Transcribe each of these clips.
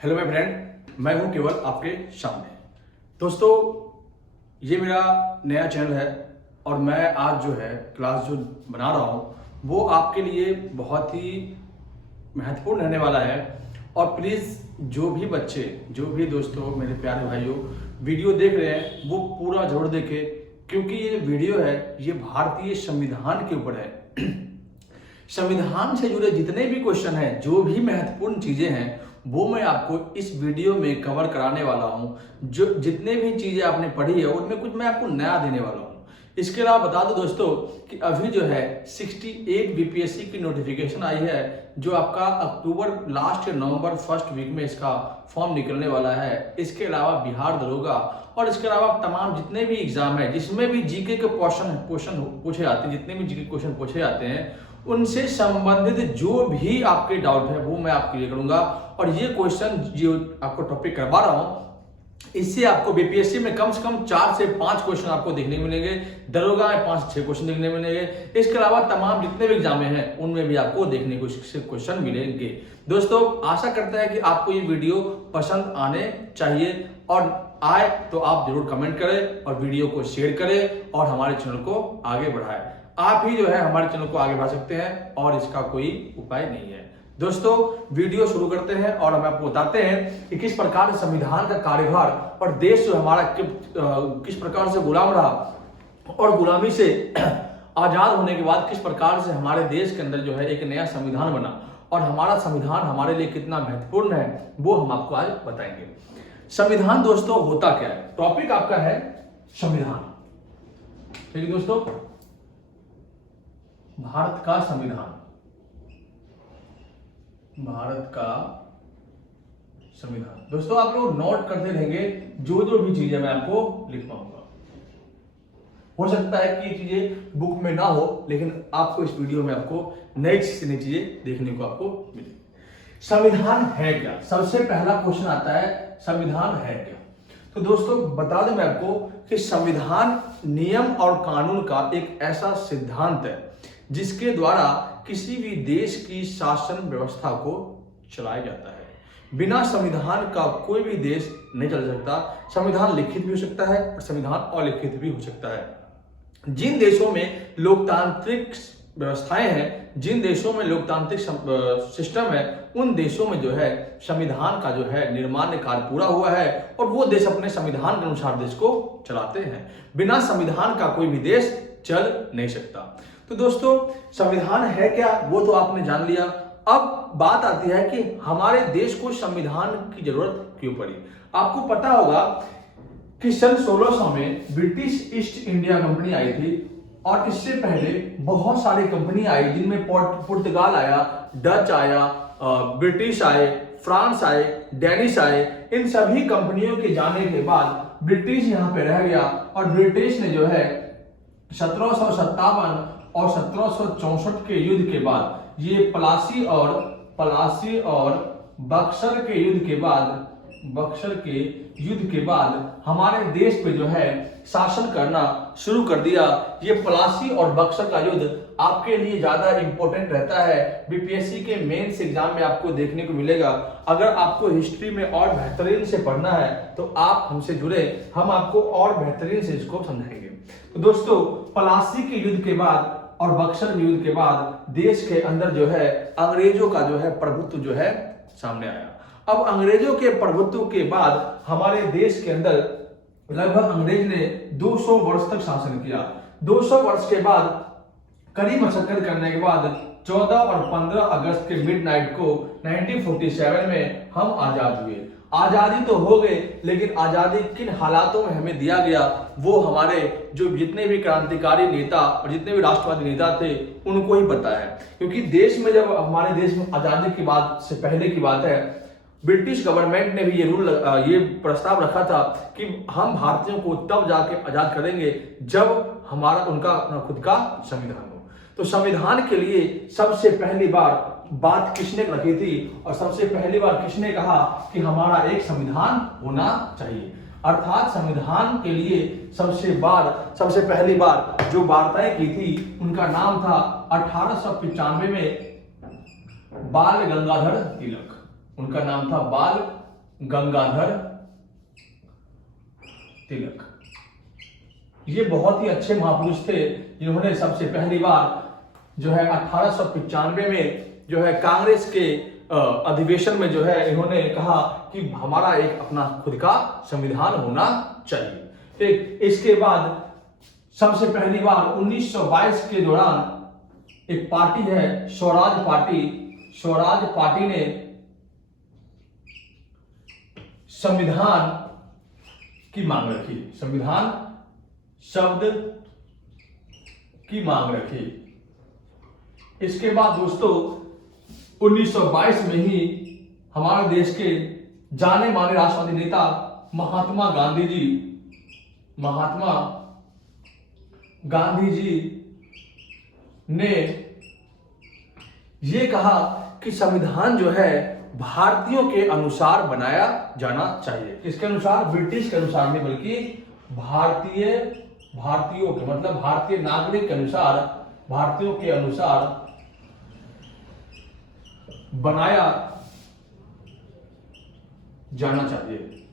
Hello my friend, मैं हूं केवल आपके सामने। दोस्तों, ये मेरा नया चैनल है और मैं आज जो है क्लास जो बना रहा हूं वो आपके लिए बहुत ही महत्वपूर्ण रहने वाला है। और प्लीज़ जो भी बच्चे, जो भी दोस्तों, मेरे प्यारे भाइयों, वीडियो देख रहे हैं वो पूरा जरूर देखें, क्योंकि ये वीडियो है ये भारतीय संविधान के ऊपर है। संविधान से जुड़े जितने भी क्वेश्चन हैं, जो भी महत्वपूर्ण चीजें हैं, वो मैं आपको इस वीडियो में कवर कराने वाला हूं। जो जितने भी चीजें आपने पढ़ी है उनमें कुछ मैं आपको नया देने वाला हूं। इसके अलावा बता दो दोस्तों कि अभी जो है 68 बीपीएससी की नोटिफिकेशन आई है, जो आपका अक्टूबर लास्ट या नवंबर फर्स्ट वीक में इसका फॉर्म निकलने वाला है। इसके अलावा बिहार दरोगा और इसके अलावा तमाम जितने भी एग्जाम है जिसमें भी जीके के क्वेश्चन पूछे जाते हैं, जितने भी जीके क्वेश्चन पूछे जाते हैं, उनसे संबंधित जो भी आपके डाउट है वो मैं आपके लिए करूंगा। और ये क्वेश्चन जो आपको टॉपिक करवा रहा हूं, इससे आपको बीपीएससी में कम से कम 4 से 5 क्वेश्चन आपको देखने को मिलेंगे, दरोगा में 5 से 6 क्वेश्चन देखने को मिलेंगे। इसके अलावा तमाम जितने भी एग्जाम हैं उनमें भी आपको देखने को क्वेश्चन मिलेंगे। दोस्तों, आशा करता है कि आपको ये वीडियो पसंद आने चाहिए, और आए तो आप जरूर कमेंट करें और वीडियो को शेयर करें और हमारे चैनल को आगे बढ़ाएं। आप ही जो है हमारे चैनल को आगे बढ़ा सकते हैं और इसका कोई उपाय नहीं है। दोस्तों, वीडियो शुरू करते हैं और हम आपको बताते हैं कि किस प्रकार संविधान का कार्यभार और देश जो हमारा किस प्रकार से गुलाम रहा, और गुलामी से आजाद होने के बाद किस प्रकार से हमारे देश के अंदर जो है एक नया संविधान बना, और हमारा संविधान हमारे लिए कितना महत्वपूर्ण है वो हम आपको आज बताएंगे। संविधान दोस्तों होता क्या है? टॉपिक आपका है संविधान। ठीक है दोस्तों, भारत का संविधान, भारत का संविधान। दोस्तों, आप लोग नोट करते रहेंगे जो जो भी चीजें मैं आपको लिख पाऊंगा। हो सकता है कि ये चीजें बुक में ना हो, लेकिन आपको इस वीडियो में आपको नई चीजें देखने को आपको मिले। संविधान है क्या? सबसे पहला क्वेश्चन आता है, संविधान है क्या? तो दोस्तों बता दूं मैं आपको कि संविधान नियम और कानून का एक ऐसा सिद्धांत है जिसके द्वारा किसी भी देश की शासन व्यवस्था को चलाया जाता है। बिना संविधान का कोई भी देश नहीं चल सकता। संविधान लिखित भी हो सकता है और संविधान अलिखित भी हो सकता है। जिन देशों में लोकतांत्रिक व्यवस्थाएं हैं, जिन देशों में लोकतांत्रिक सिस्टम है, उन देशों में जो है संविधान का जो है निर्माण कार्य पूरा हुआ है और वो देश अपने संविधान के अनुसार देश को चलाते हैं। बिना संविधान का कोई भी देश चल नहीं सकता। तो दोस्तों, संविधान है क्या वो तो आपने जान लिया। अब बात आती है कि हमारे देश को संविधान की जरूरत क्यों पड़ी। आपको पता होगा कि सन 1600 में ब्रिटिश ईस्ट इंडिया कंपनी आई थी, और इससे पहले बहुत सारी कंपनी आई, जिनमें पुर्तगाल आया, डच आया, ब्रिटिश आए, फ्रांस आए, डेनिश आए। इन सभी कंपनियों के जाने के बाद ब्रिटिश यहाँ पे रह गया, और ब्रिटिश ने जो है 1757 और 1764 के युद्ध के बाद, ये प्लासी और बक्सर के युद्ध के बाद हमारे देश पे जो है शासन करना शुरू कर दिया। ये प्लासी और बक्सर का युद्ध आपके लिए ज्यादा इंपॉर्टेंट रहता है। बीपीएससी के मेंस एग्जाम में आपको देखने को मिलेगा। अगर आपको हिस्ट्री में और बेहतरीन से पढ़ना है तो आप हमसे जुड़े, हम आपको और बेहतरीन से इसको समझाएंगे। तो दोस्तों, प्लासी के युद्ध के बाद और बक्सर युद्ध के बाद देश के अंदर जो है अंग्रेजों का जो है प्रभुत्व जो है सामने आया। अब अंग्रेजों के प्रभुत्व के बाद हमारे देश के अंदर लगभग अंग्रेज ने 200 वर्ष तक शासन किया। 200 वर्ष के बाद कड़ी मशक्कत करने के बाद 14 और 15 अगस्त के मिडनाइट को 1947 में हम आजाद हुए। आजादी तो हो गए, लेकिन आजादी किन हालातों में हमें दिया गया वो हमारे जो जितने भी क्रांतिकारी नेता और जितने भी राष्ट्रवादी नेता थे उनको ही पता है। क्योंकि देश में, जब हमारे देश में आजादी की बात से पहले की बात है, ब्रिटिश गवर्नमेंट ने भी ये प्रस्ताव रखा था कि हम भारतीयों को तब जाके आजाद करेंगे जब हमारा उनका अपना खुद का संविधान हो। तो संविधान के लिए सबसे पहली बार बात किसने रखी थी, और सबसे पहली बार किसने कहा कि हमारा एक संविधान होना चाहिए। अर्थात संविधान के लिए सबसे पहली बार जो वार्ताएं की थी उनका नाम था 1895 में बाल गंगाधर तिलक। उनका नाम था बाल गंगाधर तिलक। ये बहुत ही अच्छे महापुरुष थे जिन्होंने सबसे पहली बार जो है 1895 में जो है कांग्रेस के अधिवेशन में जो है इन्होंने कहा कि हमारा एक अपना खुद का संविधान होना चाहिए। ठीक, इसके बाद सबसे पहली बार 1922 के दौरान एक पार्टी है स्वराज पार्टी। स्वराज पार्टी ने संविधान की मांग रखी, संविधान शब्द की मांग रखी। इसके बाद दोस्तों 1922 में ही हमारे देश के जाने माने राष्ट्रवादी नेता महात्मा गांधी जी ने ये कहा कि संविधान जो है भारतीयों के अनुसार बनाया जाना चाहिए। किसके अनुसार? ब्रिटिश के अनुसार नहीं, बल्कि भारतीयों के मतलब भारतीय नागरिक के अनुसार, भारतीयों के अनुसार बनाया जाना चाहिए।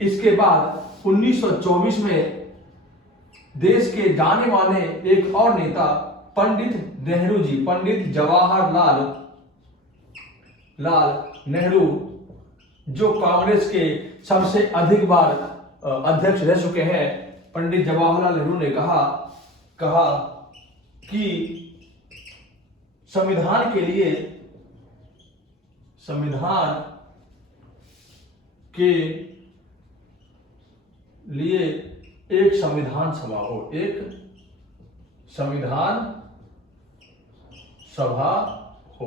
इसके बाद 1924 में देश के जाने माने एक और नेता पंडित नेहरू जी, पंडित जवाहरलाल नेहरू, जो कांग्रेस के सबसे अधिक बार अध्यक्ष रह चुके हैं, पंडित जवाहरलाल नेहरू ने कहा कि संविधान के लिए एक संविधान सभा हो, एक संविधान सभा हो।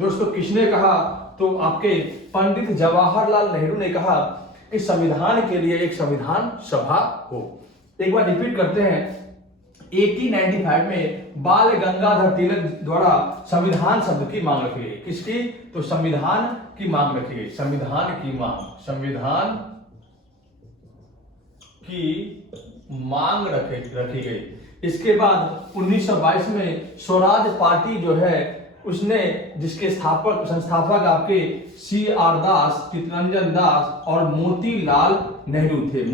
दोस्तों किसने कहा? तो आपके पंडित जवाहरलाल नेहरू ने कहा इस संविधान के लिए एक संविधान सभा हो। एक बार रिपीट करते हैं, 1895 में बाल गंगाधर तिलक द्वारा संविधान शब्द की मांग रखी गई। किसकी? तो संविधान की मांग रखी गई, संविधान की मांग रखी गई। इसके बाद 1922 में स्वराज पार्टी जो है उसने, जिसके संस्थापक आपके CR दास, चित्तरंजन दास और मोतीलाल नेहरू थे।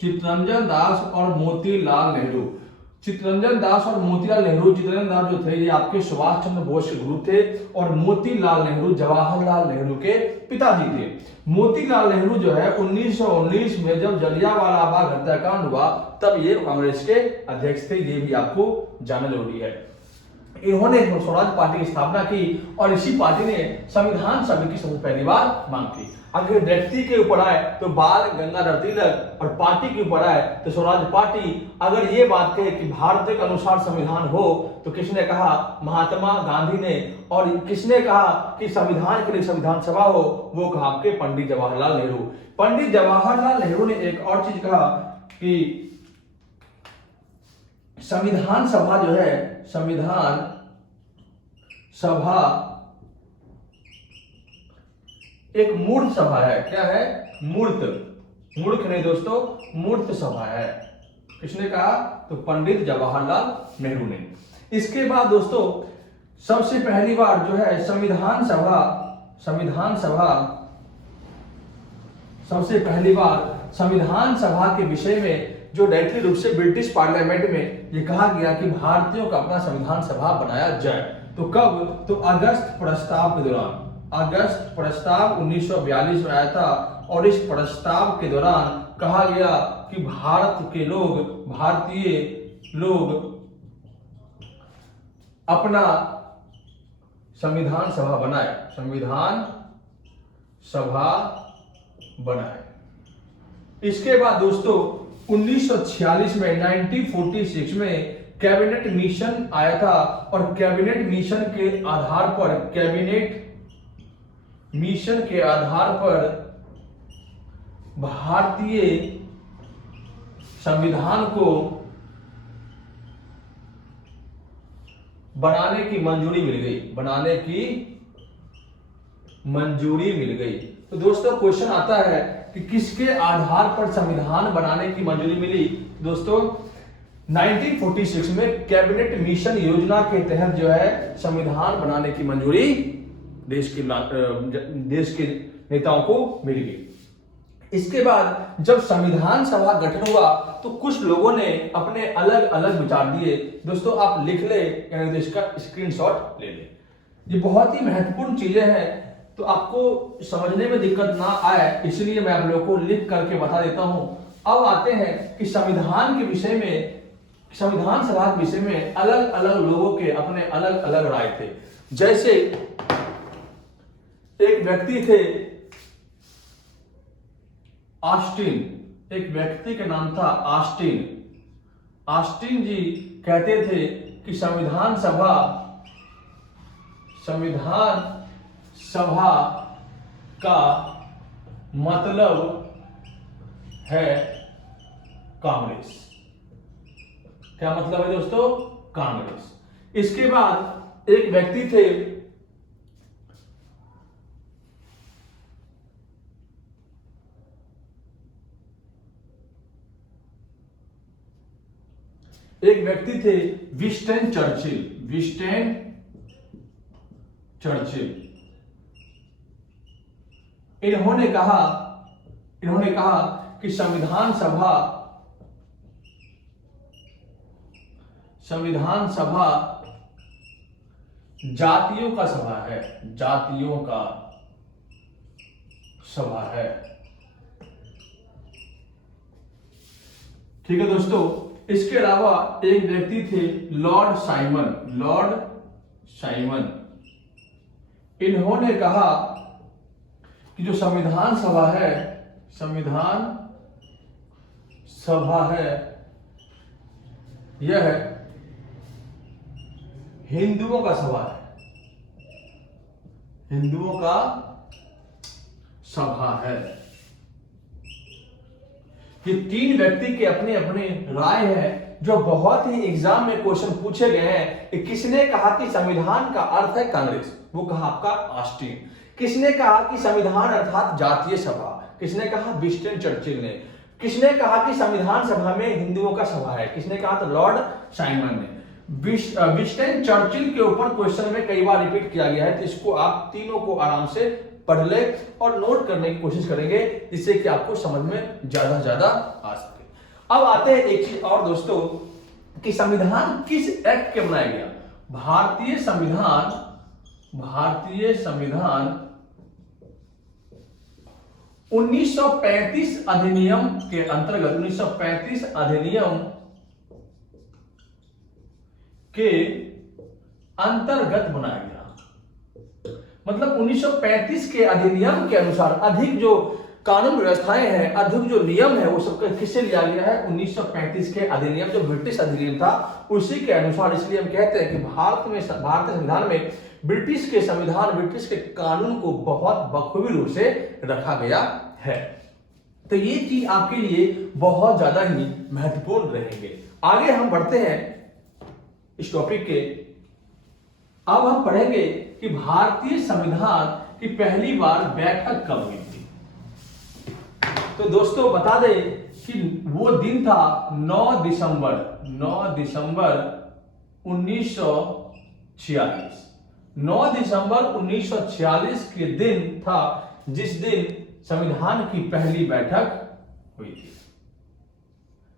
चित्तरंजन दास और मोतीलाल नेहरू। चित्तरंजन दास जो थे ये आपके सुभाष चंद्र बोस के गुरु थे और मोतीलाल नेहरू जवाहरलाल नेहरू के पिताजी थे। मोतीलाल नेहरू जो है 1919 में जब जलियांवाला बाग हत्याकांड हुआ तब ये कांग्रेस के अध्यक्ष थे, ये भी आपको जानना जरूरी है। इन्होंने स्वराज पार्टी की स्थापना की और इसी पार्टी ने संविधान शब्द की सबसे पहली बार मांग की। अगर व्यक्ति के ऊपर आए तो बाल गंगाधर तिलक और पार्टी के ऊपर आए तो स्वराज पार्टी। अगर ये बात कहे कि भारत के अनुसार संविधान हो तो किसने कहा? महात्मा गांधी ने। और किसने कहा कि संविधान के लिए संविधान सभा हो? वो कहा आपके पंडित जवाहरलाल नेहरू। पंडित जवाहरलाल नेहरू ने एक और चीज कहा कि संविधान सभा जो है, संविधान सभा एक मूर्त सभा है। क्या है? मूर्ख नहीं दोस्तों, मूर्त सभा है। किसने कहा? तो पंडित जवाहरलाल नेहरू ने। इसके बाद दोस्तों सबसे पहली बार जो है संविधान सभा के विषय में जो डायरेक्टली रूप से ब्रिटिश पार्लियामेंट में ये कहा गया कि भारतीयों का अपना संविधान सभा बनाया जाए। तो कब? तो अगस्त प्रस्ताव के दौरान। अगस्त प्रस्ताव 1942 में आया था और इस प्रस्ताव के दौरान कहा गया कि भारतीय लोग अपना संविधान सभा बनाए। इसके बाद दोस्तों 1946 में 1946 में कैबिनेट मिशन आया था और कैबिनेट मिशन के आधार पर भारतीय संविधान को बनाने की मंजूरी मिल गई। तो दोस्तों क्वेश्चन आता है कि किसके आधार पर संविधान बनाने की मंजूरी मिली? दोस्तों 1946 में कैबिनेट मिशन योजना के तहत जो है संविधान बनाने की मंजूरी देश के नेताओं को मिल गई। इसके बाद जब संविधान सभा गठन हुआ तो कुछ लोगों ने अपने अलग अलग विचार दिए। दोस्तों आप लिख ले, यानी तो इसका स्क्रीनशॉट ले ले। ये बहुत ही महत्वपूर्ण चीजें हैं, तो आपको समझने में दिक्कत ना आए इसलिए मैं आप लोगों को लिख करके बता देता हूं। अब आते हैं कि संविधान के विषय में, संविधान सभा के विषय में अलग अलग लोगों के अपने अलग अलग राय थे। जैसे एक व्यक्ति थे ऑस्टिन, एक व्यक्ति का नाम था ऑस्टिन। ऑस्टिन जी कहते थे कि संविधान सभा का मतलब है कांग्रेस। क्या मतलब है दोस्तों? कांग्रेस। इसके बाद एक व्यक्ति थे विस्टन चर्चिल। इन्होंने कहा कि संविधान सभा जातियों का सभा है। ठीक है दोस्तों। इसके अलावा एक व्यक्ति थे लॉर्ड साइमन। इन्होंने कहा कि जो संविधान सभा है यह हिंदुओं का सभा है। ये तीन व्यक्ति के अपने अपने राय है जो बहुत ही एग्जाम में क्वेश्चन पूछे गए हैं। किसने कहा कि संविधान का अर्थ है कांग्रेस? वो कहा आपका ऑस्टिन। किसने कहा कि संविधान अर्थात जातीय सभा? किसने कहा? विस्टन चर्चिल ने। किसने कहा कि संविधान सभा में हिंदुओं का सभा है? किसने कहा? तो लॉर्ड साइमन ने। विस्टन चर्चिल के ऊपर क्वेश्चन में कई बार रिपीट किया गया है, तो इसको आप तीनों को आराम से पढ़ ले और नोट करने की कोशिश करेंगे जिससे कि आपको समझ में ज्यादा ज्यादा आ सके। अब आते हैं एक चीज और दोस्तों कि संविधान किस एक्ट के बनाया गया? भारतीय संविधान 1935 अधिनियम के अंतर्गत 1935 अधिनियम के अंतर्गत बनाया गया। मतलब 1935 के अधिनियम के अनुसार अधिक जो कानून व्यवस्थाएं हैं, अधिक जो नियम है, वो सब किससे लिया गया है? 1935 के अधिनियम, जो ब्रिटिश अधिनियम था उसी के अनुसार। इसलिए हम कहते हैं कि भारतीय संविधान में ब्रिटिश के कानून को बहुत बखूबी रूप से रखा गया है। तो ये चीज आपके लिए बहुत ज्यादा ही महत्वपूर्ण रहेंगे। आगे हम बढ़ते हैं इस टॉपिक के। अब हम पढ़ेंगे कि भारतीय संविधान की पहली बार बैठक कब हुई थी। तो दोस्तों बता दें कि वो दिन था 9 दिसंबर 1946। 9 दिसंबर 1946 के दिन था जिस दिन संविधान की पहली बैठक हुई थी।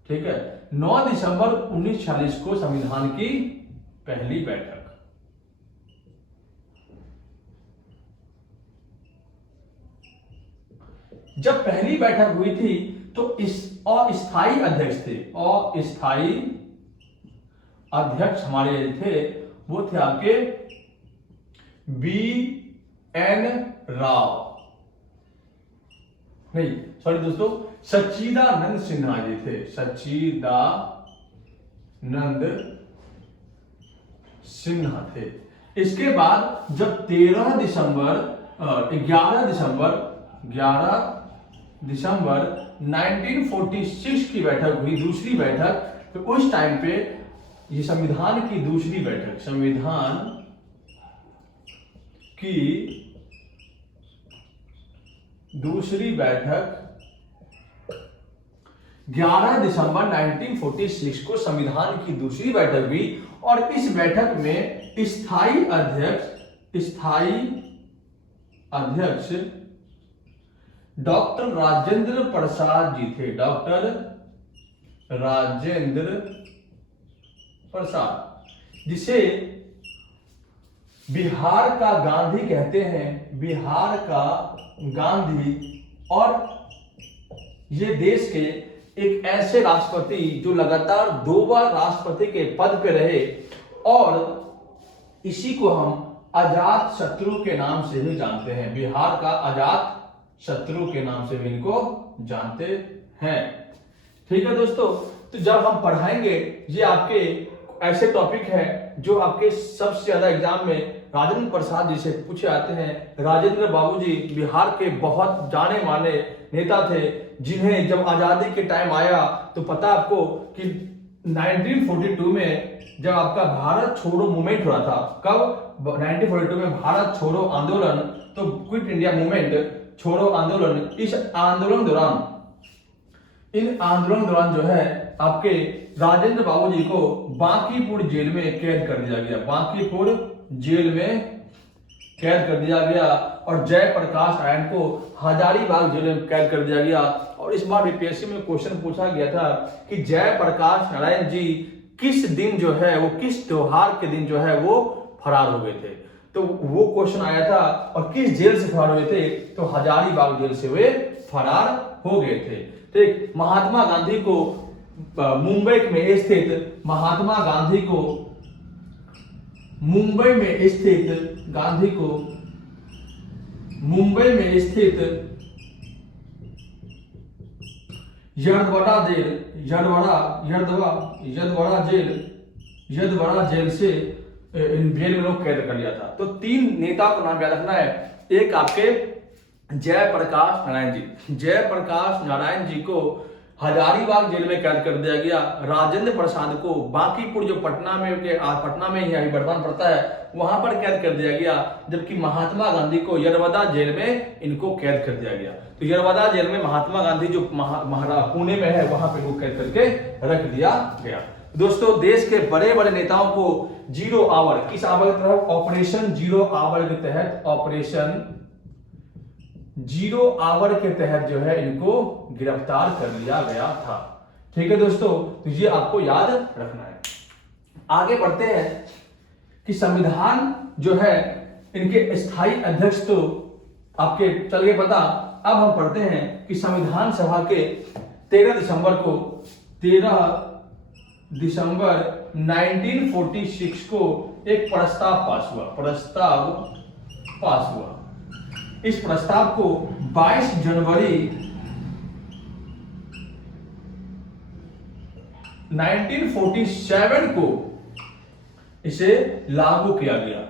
ठीक है, 9 दिसंबर 1946 को संविधान की पहली बैठक। जब पहली बैठक हुई थी तो इस अस्थायी अध्यक्ष थे, अस्थायी अध्यक्ष हमारे थे, वो थे आपके B.N. राव, नहीं सॉरी दोस्तों, सच्चिदानंद सिन्हा जी थे, सच्चिदानंद सिन्हा थे। इसके बाद जब 11 दिसंबर 1946 की बैठक हुई, दूसरी बैठक, तो उस टाइम पे ये संविधान की दूसरी बैठक 11 दिसंबर 1946 को संविधान की दूसरी बैठक हुई और इस बैठक में स्थायी अध्यक्ष डॉक्टर राजेंद्र प्रसाद जी थे। डॉक्टर राजेंद्र प्रसाद, जिसे बिहार का गांधी कहते हैं, बिहार का गांधी, और ये देश के एक ऐसे राष्ट्रपति जो लगातार 2 बार राष्ट्रपति के पद पे रहे और इसी को हम अजात शत्रु के नाम से भी जानते हैं। बिहार का अजात शत्रु के नाम से भी इनको जानते हैं। ठीक है दोस्तों, तो जब हम पढ़ाएंगे ये आपके ऐसे टॉपिक है जो आपके सबसे ज्यादा एग्जाम में राजेंद्र प्रसाद जी से पूछे आते हैं। राजेंद्र बाबूजी बिहार के बहुत जाने माने नेता थे, जिन्हें जब आजादी के टाइम आया तो पता आपको कि 1942 में जब आपका भारत छोड़ो मूवमेंट हुआ था, कब 1942 में भारत छोड़ो आंदोलन, तो क्विट इंडिया मूवमेंट, छोड़ो आंदोलन, इस आंदोलन दौरान, इन आंदोलन दौरान जो है आपके राजेंद्र बाबूजी को बांकीपुर जेल में कैद कर दिया गया। बांकीपुर जेल में कैद कर दिया गया और जयप्रकाश नारायण को हजारीबाग जेल में कैद कर दिया गया। और इस बार बीपीएससी में क्वेश्चन पूछा गया था कि जयप्रकाश नारायण जी किस दिन जो है वो, किस त्योहार के दिन जो है वो फरार हो गए थे, तो वो क्वेश्चन आया था। और किस जेल से फरार हुए थे, तो हजारीबाग जेल से वे फरार हो गए थे। ठीक, महात्मा गांधी को मुंबई में स्थित, महात्मा गांधी को मुंबई में स्थित, गांधी को मुंबई में स्थित यदवाड़ा जेल से जेल में लोग कैद कर लिया था। तो 3 नेता को नाम याद रखना है। एक आपके जयप्रकाश नारायण जी, जयप्रकाश नारायण जी को हजारीबाग जेल में कैद कर दिया गया। राजेंद्र प्रसाद को बांकीपुर, जो पटना में ही अभी वर्तमान पड़ता है, वहां पर कैद कर दिया गया। जबकि महात्मा गांधी को यरवदा जेल में इनको कैद कर दिया गया। तो यरवदा जेल में महात्मा गांधी जो पुणे में है, वहां पर इनको कैद करके रख दिया गया। दोस्तों, देश के बड़े बड़े नेताओं को जीरो आवर, किस आवर के तहत, ऑपरेशन जीरो आवर के तहत, ऑपरेशन जीरो आवर के तहत जो है इनको गिरफ्तार कर लिया गया था। ठीक है दोस्तों, तो ये आपको याद रखना है। आगे बढ़ते हैं कि संविधान जो है इनके स्थायी अध्यक्ष तो आपके चल गए पता। अब हम पढ़ते हैं कि संविधान सभा के 13 दिसंबर 1946 को एक प्रस्ताव पास हुआ। इस प्रस्ताव को 22 जनवरी 1947 को इसे लागू किया गया।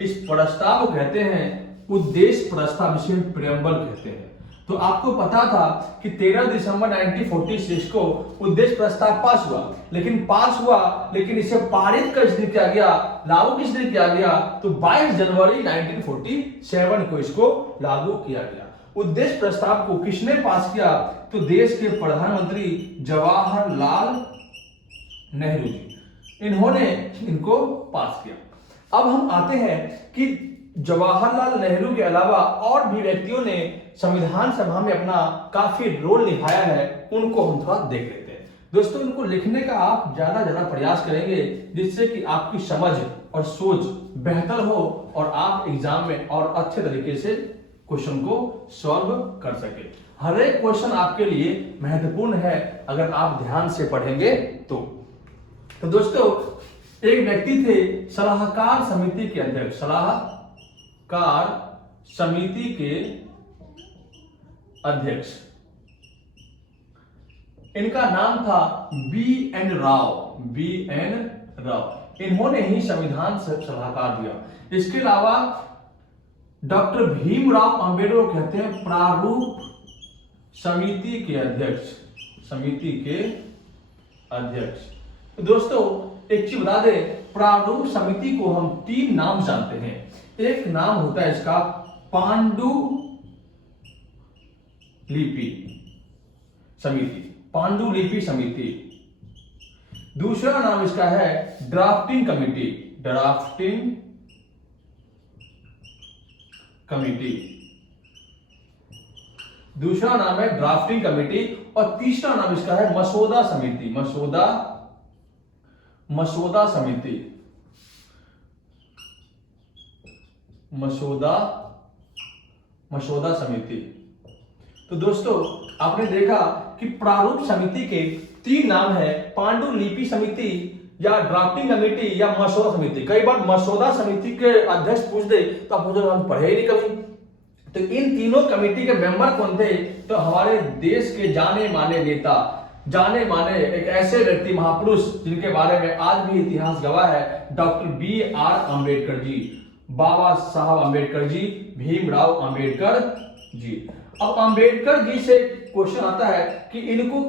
इस प्रस्ताव को कहते हैं उद्देश्य प्रस्ताव, जिसे प्रेम्बल कहते हैं। तो आपको पता था कि 13 दिसंबर 1946 को उद्देश्य प्रस्ताव पास हुआ, लेकिन इसे पारित किस दिन किया गया, लागू किस दिन किया गया, तो 22 जनवरी 1947 को इसको लागू किया गया। उद्देश्य प्रस्ताव को किसने पास किया, तो देश के प्रधानमंत्री जवाहरलाल नेहरू जी, इन्होंने इनको पास किया। अब हम आते हैं कि जवाहरलाल नेहरू के अलावा और भी व्यक्तियों ने संविधान सभा में अपना काफी रोल निभाया है, उनको हम थोड़ा देख लेते हैं। दोस्तों, इनको लिखने का आप ज्यादा प्रयास करेंगे, जिससे कि आपकी समझ और सोच बेहतर हो और आप एग्जाम में और अच्छे तरीके से क्वेश्चन को सॉल्व कर सके। हर एक क्वेश्चन आपके लिए महत्वपूर्ण है अगर आप ध्यान से पढ़ेंगे तो दोस्तों, एक व्यक्ति थे सलाहकार समिति के अध्यक्ष, सलाहकार समिति के अध्यक्ष, इनका नाम था बी.एन. राव। इन्होंने ही संविधान सलाहकार दिया। इसके अलावा डॉक्टर भीमराव अंबेडकर कहते हैं प्रारूप समिति के अध्यक्ष। तो दोस्तों, एक चीज बता दें, प्रारूप समिति को हम 3 नाम जानते हैं। एक नाम होता है इसका पांडुलिपि, समिति, पांडुलिपि समिति। दूसरा नाम इसका है ड्राफ्टिंग कमिटी, ड्राफ्टिंग कमिटी। दूसरा नाम है ड्राफ्टिंग कमिटी। और तीसरा नाम इसका है मसौदा समिति, मसौदा समिति, मसौदा समिति। तो दोस्तों आपने देखा कि प्रारूप समिति के 3 नाम है, पांडुलिपि समिति या ड्राफ्टिंग कमेटी या मसौदा समिति। कई बार मसौदा समिति के अध्यक्ष पूछ दे तो आप मुझे हम पढ़े ही नहीं कभी। तो इन तीनों कमेटी के मेंबर कौन थे? तो हमारे देश के जाने माने नेता, जाने माने एक ऐसे व्यक्ति, महापुरुष जिनके बारे में आज भी इतिहास गवाह है, डॉक्टर B.R. अम्बेडकर जी, बाबा साहब अम्बेडकर जी, भीमराव अम्बेडकर जी। अब अम्बेडकर जी से क्वेश्चन आता है कि इनको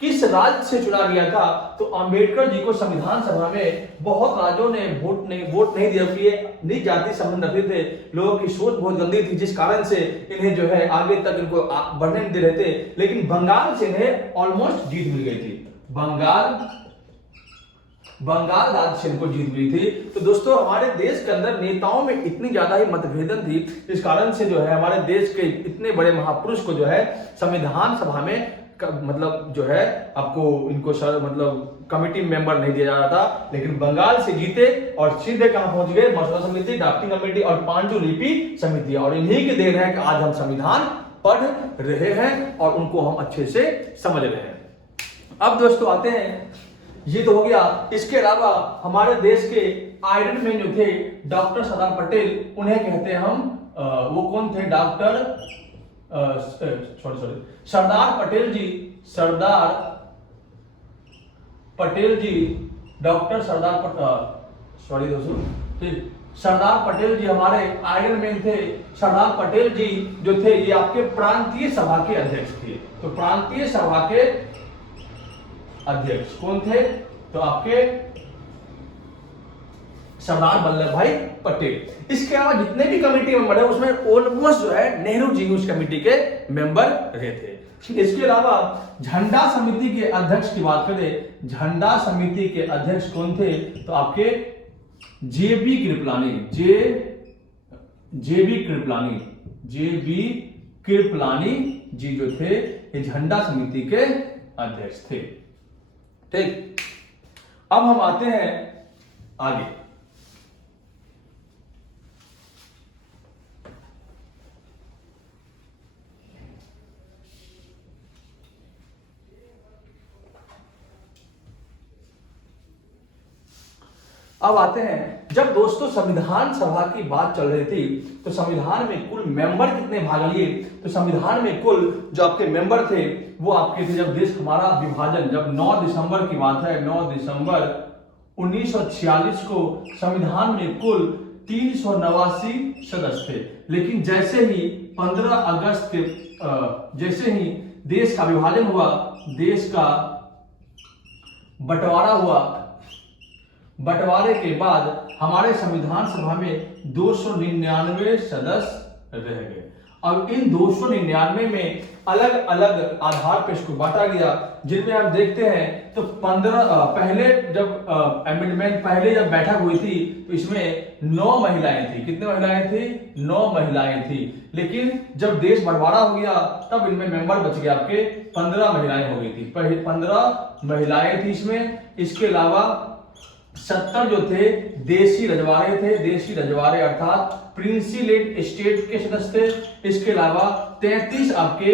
किस राज्य से चुना गया था? तो अम्बेडकर जी को संविधान सभा में बहुत राज्यों ने वोट नहीं दिया कि ये निज जाति संबंध रखते थे, लोगों की सोच बहुत गंदी थी, जिस कारण से इन्हें जो है आगे तक इनको बढ़ने नहीं दे रहे थे। लेकिन बंगाल से इन्हें ऑलमोस्ट जीत मिल गई थी, बंगाल राज्य से इनको जीत मिली थी। तो दोस्तों हमारे देश के अंदर नेताओं में इतनी ज्यादा ही मतभेदन थी, इस कारण से जो है हमारे देश के इतने बड़े महापुरुष को जो है संविधान सभा में मतलब जो है आपको इनको मतलब कमेटी मेंबर नहीं दिया जा रहा था। लेकिन बंगाल से जीते और सीधे कहां पहुंच गए? मसौदा समिति, ड्राफ्टिंग कमेटी और पांडुलिपि समिति। और इन्हीं की देन है कि आज हम संविधान पढ़ रहे हैं और उनको हम अच्छे से समझ रहे हैं। अब दोस्तों आते हैं, ये तो हो गया। इसके अलावा हमारे देश के आयरन मैन जो थे डॉक्टर सरदार पटेल, उन्हें कहते हैं हम वो कौन थे? सरदार पटेल जी, डॉक्टर सरदार पटेल जी हमारे आयरन मैन थे। सरदार पटेल जी जो थे ये आपके प्रांतीय सभा के अध्यक्ष थे। तो प्रांतीय सभा के अध्यक्ष कौन थे? तो आपके सरदार वल्लभ भाई पटेल। इसके अलावा जितने भी कमेटी मेंबर है उसमें ऑलमोस्ट जो है नेहरू जी उस कमेटी के मेंबर रहे थे। इसके अलावा झंडा समिति के अध्यक्ष की बात करें, झंडा समिति के अध्यक्ष कौन थे? तो आपके जेबी कृपलानी जी जो थे ये झंडा समिति के अध्यक्ष थे। ठीक, अब हम आते हैं आगे। अब आते हैं, जब दोस्तों संविधान सभा की बात चल रही थी तो संविधान में कुल मेंबर कितने भाग लिए? तो संविधान में कुल जो आपके मेंबर थे वो आपके थे, जब देश हमारा विभाजन, जब 9 दिसंबर की बात है, 9 दिसंबर 1946 को संविधान में कुल 389 सदस्य थे। लेकिन जैसे ही 15 अगस्त के जैसे ही देश का विभाजन हुआ, देश का बंटवारा हुआ, बंटवारे के बाद हमारे संविधान सभा में 299 सदस्य रह गए। अब इन 299 में अलग अलग आधार पर इसको बांटा गया, जिनमें हम देखते हैं तो 15 पहले जब अमेंडमेंट पहले जब बैठक हुई थी तो इसमें 9 महिलाएं थी। कितने महिलाएं थी? 9 महिलाएं थी। लेकिन जब देश बंटवारा हो गया तब इनमें मेंबर बच गया, आपके 15 महिलाएं हो गई थी। 15 महिलाएं थी इसमें। इसके अलावा 70 जो थे देशी रजवाड़े थे, देशी रजवाड़े अर्थात प्रिंसिलेट स्टेट के सदस्य थे। इसके अलावा 33 आपके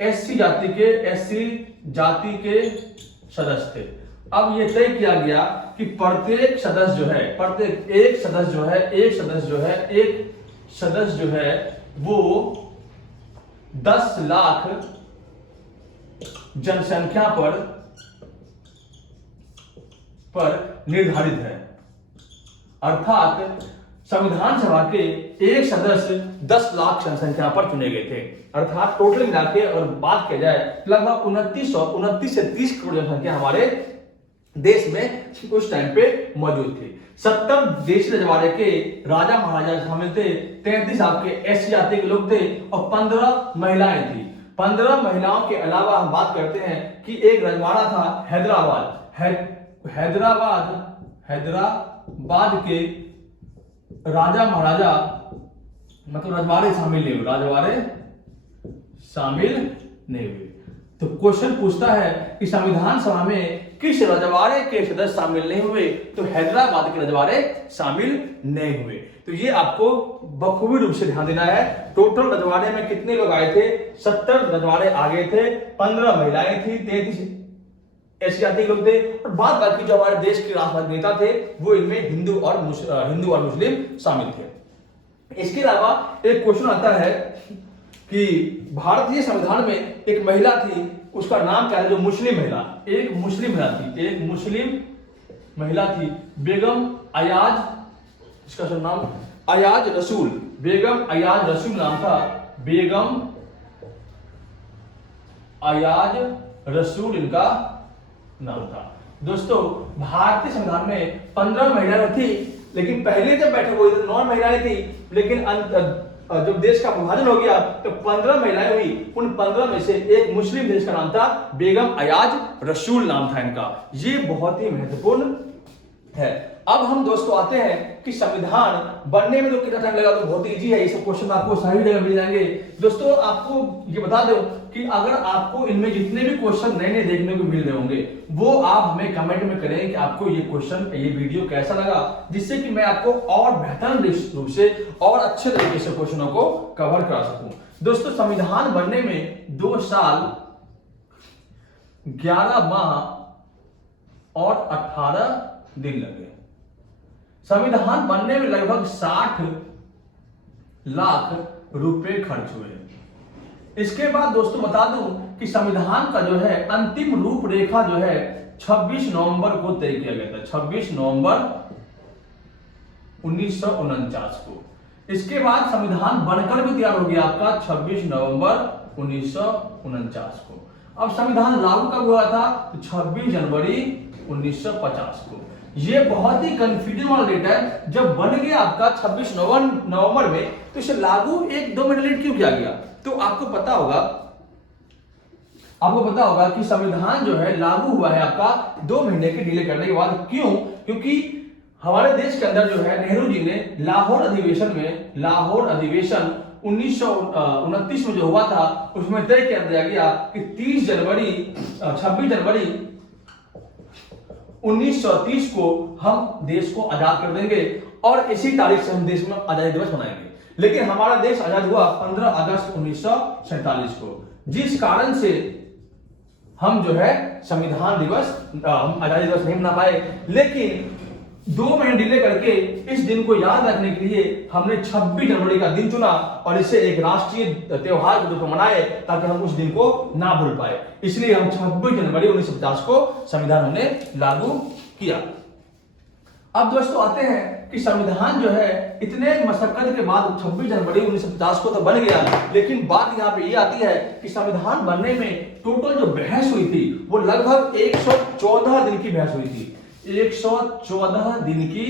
एससी जाति के सदस्य थे। अब ये तय किया गया कि प्रत्येक सदस्य जो है वो 10 लाख जनसंख्या पर निर्धारित है। अर्थात संविधान सभा के एक सदस्य 10 लाख जनसंख्या पर चुने गए थे। अर्थात टोटल मिला के अगर बात किया जाए लगभग 29 से 30 करोड़ जनसंख्या हमारे देश में उस टाइम पे मौजूद थी। 70 देशी रजवाड़े के राजा महाराजा शामिल थे, 33 आपके एससी जाति के लोग थे और 15 महिलाएं थी। 15 महिलाओं के अलावा हम बात करते हैं कि एक रजवाड़ा था हैदराबाद। हैदराबाद के राजा महाराजा, मतलब रजवाड़े शामिल नहीं हुए, रजवाड़े शामिल नहीं हुए। तो क्वेश्चन पूछता है कि संविधान सभा में किस रजवाड़े के सदस्य शामिल नहीं हुए? तो हैदराबाद के रजवाड़े शामिल नहीं हुए। तो ये आपको बखूबी रूप से ध्यान देना है। टोटल रजवाड़े में कितने लोग आए थे? 70 रजवाड़े आ गए थे, 15 महिलाएं थी, 33 एशियाती लोग थे, और बाद बाकी जो हमारे देश के राष्ट्रवादी नेता थे वो इनमें हिंदू और मुस्लिम शामिल थे। इसके अलावा एक क्वेश्चन आता है कि भारतीय संविधान में एक महिला थी, उसका नाम क्या है? जो मुस्लिम महिला, एक मुस्लिम महिला थी, बेगम अयाज, इसका नाम अयाज रसूल, बेगम अयाज रसूल नाम था, बेगम अयाज रसूल इनका नाम था। दोस्तों भारतीय संविधान में 15 महिलाएं थी, लेकिन पहले जब बैठक हुई तो 9 महिलाएं थी, लेकिन जब देश का विभाजन हो गया तो 15 महिलाएं हुई। उन 15 में से एक मुस्लिम देश का नाम था बेगम अयाज रसूल नाम था इनका। ये बहुत ही महत्वपूर्ण है। अब हम दोस्तों आते हैं कि संविधान बनने में तो कितना टाइम लगा? तो बहुत इजी है, ये सब क्वेश्चन आपको सही जगह मिल जाएंगे। दोस्तों आपको ये बता दो कि अगर आपको इनमें जितने भी क्वेश्चन नए नए देखने को मिल रहे होंगे वो आप हमें कमेंट में करें कि आपको ये क्वेश्चन, ये वीडियो कैसा लगा, जिससे कि मैं आपको और बेहतर रूप से और अच्छे तरीके से क्वेश्चनों को कवर करा सकूं। दोस्तों संविधान बनने में 2 साल 11 माह और 18 दिन लगे। संविधान बनने में लगभग 60 लाख रुपए खर्च हुए। इसके बाद दोस्तों बता दूं कि संविधान का जो है अंतिम रूपरेखा जो है 26 नवंबर को तय किया गया था, 26 नवंबर 1949 को। इसके बाद संविधान बनकर भी तैयार हो गया आपका 26 नवंबर 1949 को। अब संविधान लागू कब हुआ था? तो 26 जनवरी 1950 को। ये बहुत ही कंफ्यूजन वाला डेट है। जब बन गया आपका 26 नवंबर में, तो इसे लागू 1-2 महीने लेट क्यों किया गया? तो आपको पता होगा कि संविधान जो है लागू हुआ है आपका 2 महीने के डिले करने के बाद। क्यों? क्योंकि हमारे देश के अंदर जो है नेहरू जी ने लाहौर अधिवेशन 1929 में जो हुआ था, उसमें तय कर दिया गया कि 26 जनवरी 1930 को हम देश को आजाद कर देंगे और इसी तारीख से हम देश में आजादी दिवस मनाएंगे। लेकिन हमारा देश आजाद हुआ 15 अगस्त 1947 को, जिस कारण से हम जो है संविधान दिवस, हम आजादी दिवस नहीं मना पाए। लेकिन 2 महीने डिले करके इस दिन को याद रखने के लिए हमने 26 जनवरी का दिन चुना और इसे एक राष्ट्रीय त्योहार के रूप में मनाए, ताकि हम उस दिन को ना भूल पाए। इसलिए हम 26 जनवरी 1950 को संविधान हमने लागू किया। अब दोस्तों आते हैं कि संविधान जो है इतने मशक्कत के बाद 26 जनवरी 1950 को तो बन गया, लेकिन बात यहाँ पे ये आती है कि संविधान बनने में टोटल जो बहस हुई थी वो लगभग 114 दिन की बहस हुई थी। 114 दिन की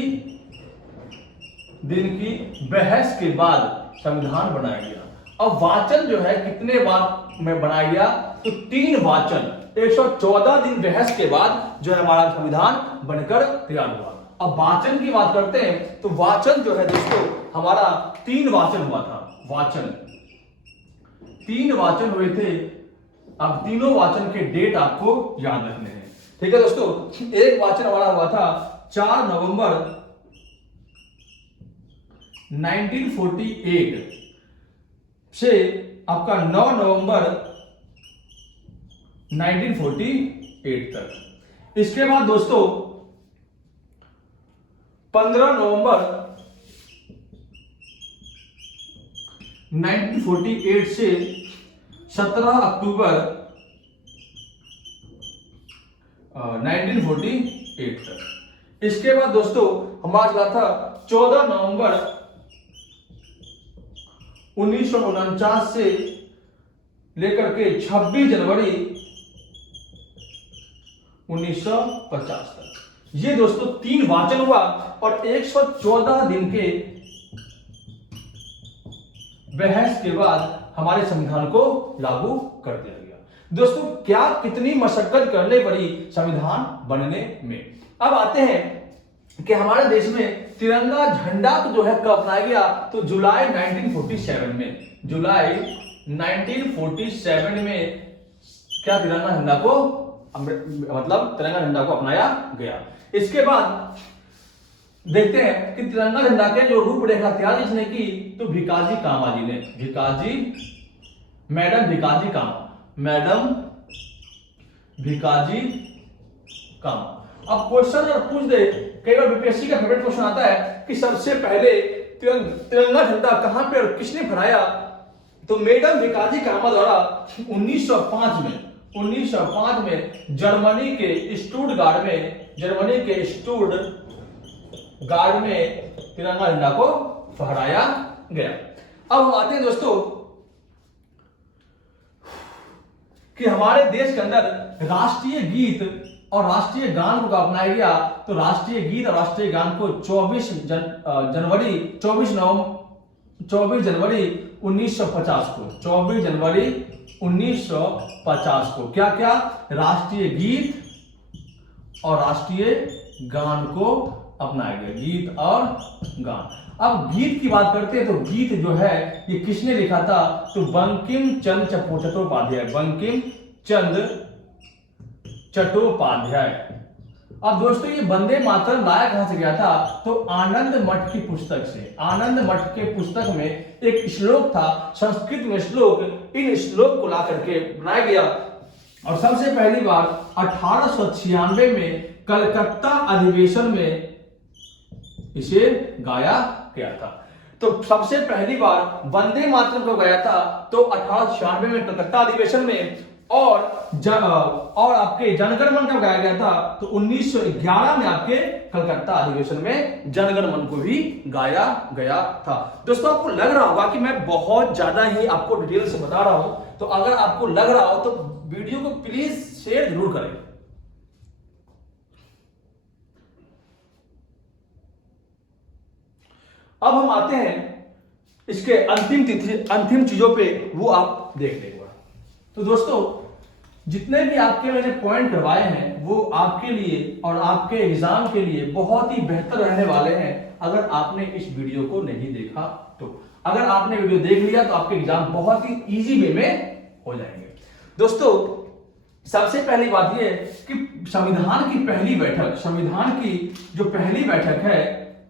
बहस के बाद संविधान बनाया गया। अब वाचन जो है कितने बार में बनाया गया? तो 3 वाचन, 114 दिन बहस के बाद जो है हमारा संविधान बनकर तैयार हुआ। अब वाचन की बात करते हैं तो वाचन जो है दोस्तों हमारा 3 वाचन हुआ था। 3 वाचन हुए थे। अब तीनों वाचन के डेट आपको याद रखने हैं, ठीक है दोस्तों। एक वाचन हमारा हुआ था 4 नवंबर 1948 से आपका 9 नवंबर 1948 तक। इसके बाद दोस्तों 15 नवंबर 1948 से 17 अक्टूबर 1948 तक। इसके बाद दोस्तों हमारा चला था 14 नवंबर 1949 से लेकर के 26 जनवरी 1950 तक। ये दोस्तों 3 वाचन हुआ और 114 दिन के बहस के बाद हमारे संविधान को लागू कर दिया गया। दोस्तों क्या कितनी मशक्कत करने पड़ी संविधान बनने में। अब आते हैं कि हमारे देश में तिरंगा झंडा जो है कब अपनाया गया, तो जुलाई 1947 में, जुलाई 1947 में क्या तिरंगा झंडा को मतलब तिरंगा झंडा को अपनाया गया। इसके बाद देखते हैं कि तिरंगा झंडा के जो रूपरेखा तैयार किसने की, तो भिकाजी कामा जी ने, मैडम भिकाजी कामा। अब क्वेश्चन अगर पूछ दे, कई बार बीपीएससी का फेवरेट क्वेश्चन आता है कि सबसे पहले तिरंगा झंडा कहां पे और किसने फहराया, तो मैडम भिकाजी कामा द्वारा 1905 में जर्मनी के स्टुटगार्ट में तिरंगा झंडा को फहराया गया। अब हम आते हैं दोस्तों कि हमारे देश के अंदर राष्ट्रीय गीत और राष्ट्रीय गान को अपनाया गया, तो राष्ट्रीय गीत और राष्ट्रीय गान को 24 जनवरी 1950 को क्या क्या राष्ट्रीय गीत और राष्ट्रीय गान को अपनाया गया, गीत और गान। अब गीत की बात करते हैं तो गीत जो है ये किसने लिखा था, तो बंकिम चंद्र चट्टोपाध्याय। अब दोस्तों ये वंदे मातरम लाया कहां से गया था, तो आनंद मठ की पुस्तक से। आनंद मठ के पुस्तक में एक श्लोक था, संस्कृत में श्लोक, इन श्लोक को ला करके बनाया गया और सबसे पहली बार 1896 में कलकत्ता अधिवेशन में इसे गाया गया था। तो सबसे पहली बार वंदे मातरम को गाया था तो 1896 में कलकत्ता अधिवेशन में, और आपके जनगण मन कब गाया गया था, तो 1911 में आपके कलकत्ता अधिवेशन में जनगण मन को भी गाया गया था। दोस्तों आपको लग रहा होगा कि मैं बहुत ज्यादा ही आपको डिटेल से बता रहा हूं, तो अगर आपको लग रहा हो तो वीडियो को प्लीज शेयर जरूर करें। अब हम आते हैं इसके अंतिम चीजों पे, वो आप देख लेंगे। तो दोस्तों जितने भी आपके मैंने पॉइंट करवाए हैं वो आपके लिए और आपके एग्जाम के लिए बहुत ही बेहतर रहने वाले हैं, अगर आपने इस वीडियो को नहीं देखा तो। अगर आपने वीडियो देख लिया तो आपके एग्जाम बहुत ही इजी वे में हो जाएंगे। दोस्तों सबसे पहली बात यह कि संविधान की पहली बैठक है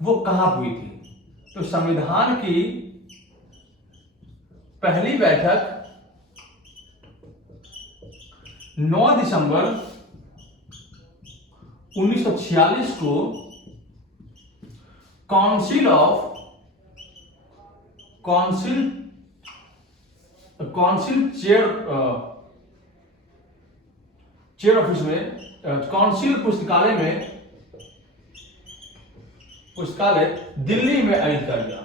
वो कहां हुई थी, तो संविधान की पहली बैठक 9 दिसंबर 1946 को काउंसिल चेयर ऑफिस में, काउंसिल पुस्तकालय दिल्ली में आयोजित किया गया।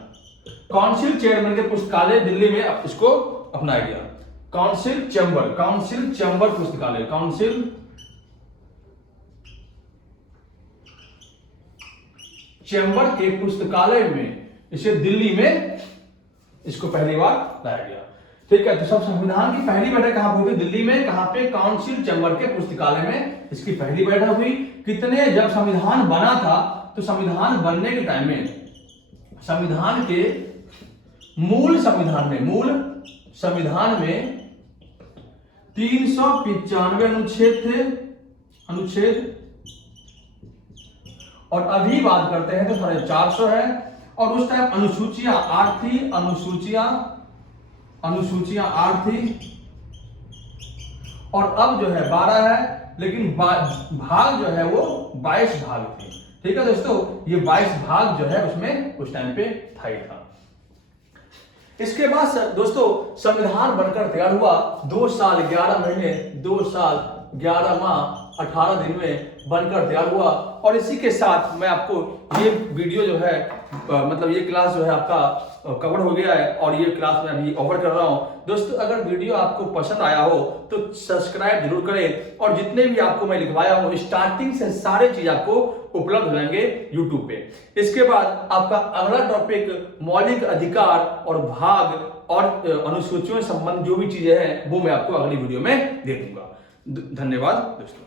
काउंसिल चेयरमैन के पुस्तकालय दिल्ली में इसको अपनाया गया। काउंसिल चैम्बर पुस्तकालय, काउंसिल चैम्बर के पुस्तकालय में इसे दिल्ली में इसको पहली बार लाया गया। ठीक है, तो सब संविधान की पहली बैठक कहां हुई थी, दिल्ली में। कहां पे, काउंसिल चैम्बर के पुस्तकालय में इसकी पहली बैठक हुई। कितने, जब संविधान बना था तो संविधान बनने के टाइम में संविधान के मूल संविधान में 395 अनुच्छेद और अभी बात करते हैं तो 450 है। और उस टाइम अनुसूचियां 8 थी, अनुसूचियां 8 थी और अब जो है 12 है, लेकिन भाग जो है वो 22 भाग थे। ठीक है दोस्तों, ये 22 भाग जो है उसमें उस टाइम पे था ही था। इसके बाद दोस्तों संविधान बनकर तैयार हुआ 2 साल 11 महीने 2 साल 11 माह 18 दिन में बनकर तैयार हुआ। और इसी के साथ मैं आपको ये वीडियो जो है मतलब ये क्लास जो है आपका कवर हो गया है और ये क्लास मैं अभी ऑफर कर रहा हूँ। दोस्तों अगर वीडियो आपको पसंद आया हो तो सब्सक्राइब जरूर करें और जितने भी आपको मैं लिखवाया हूँ स्टार्टिंग से सारे चीज आपको उपलब्ध हो जाएंगे यूट्यूब पे। इसके बाद आपका अगला टॉपिक मौलिक अधिकार और भाग और अनुसूचियों से संबंधित जो भी चीजें हैं वो मैं आपको अगली वीडियो में दे दूंगा। धन्यवाद दोस्तों।